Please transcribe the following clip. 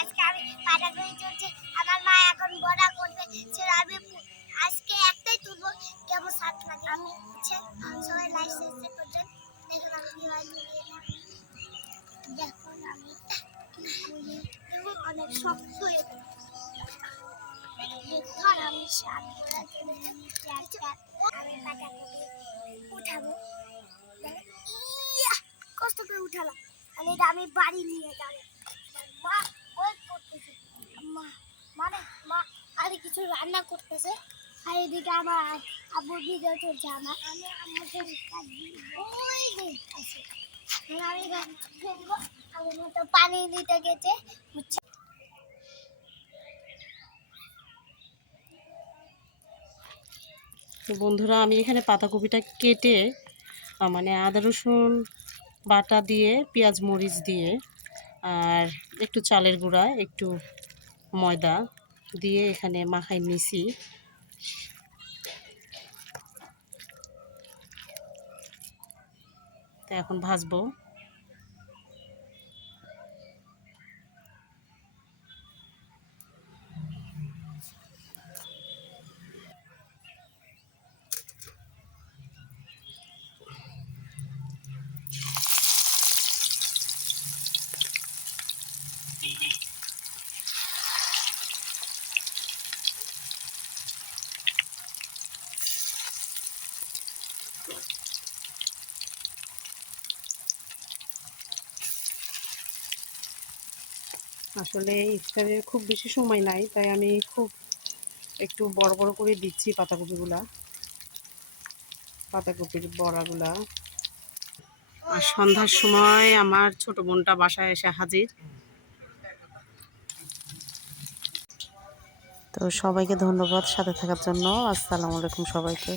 আজকে আমি পাটাকপি চলছে, আমার মা এখন বড়া করবে, আমি আজকে একটাই তুলবো, কেমন স্বাদ লাগে। আমি সবাই লাইক সাবস্ক্রাইব করবেন। দেখুন আমি কিভাবে দেখুন আমি দেখুন অনেক শক্ত হয়ে দেখুন আমি স্বাদ করার জন্য আমি পাটাকপি উঠাবো, কষ্ট করে উঠালাম, আর এটা আমি বাড়ি নিয়ে যাবো। মা ওয়েট করতেছে, মা মানে মা আরে কিছু রান্না করতেছে, আর এদিকে আমার আব্বুর ভিডিও চলছে। আমি আম্মুকে ওই যে আছে আমি ফেলবো, আমার মতো পানি দিতে গেছে বুঝছে। তো বন্ধুরা, আমি এখানে পাতাকপিটা কেটে মানে আদা রসুন বাটা দিয়ে, পেঁয়াজ মরিচ দিয়ে, আর একটু চালের গুঁড়া, একটু ময়দা দিয়ে এখানে মাখাই নিছি। তো এখন ভাজবো। আসলে ইফতারের খুব বেশি সময় নাই, তাই আমি খুব একটু বড় বড় করে দিচ্ছি পাতাকপির বড়াগুলা। আর সন্ধ্যার সময় আমার ছোট বোনটা বাসায় এসে হাজির। তো সবাইকে ধন্যবাদ সাথে থাকার জন্য। আসসালামু আলাইকুম সবাইকে।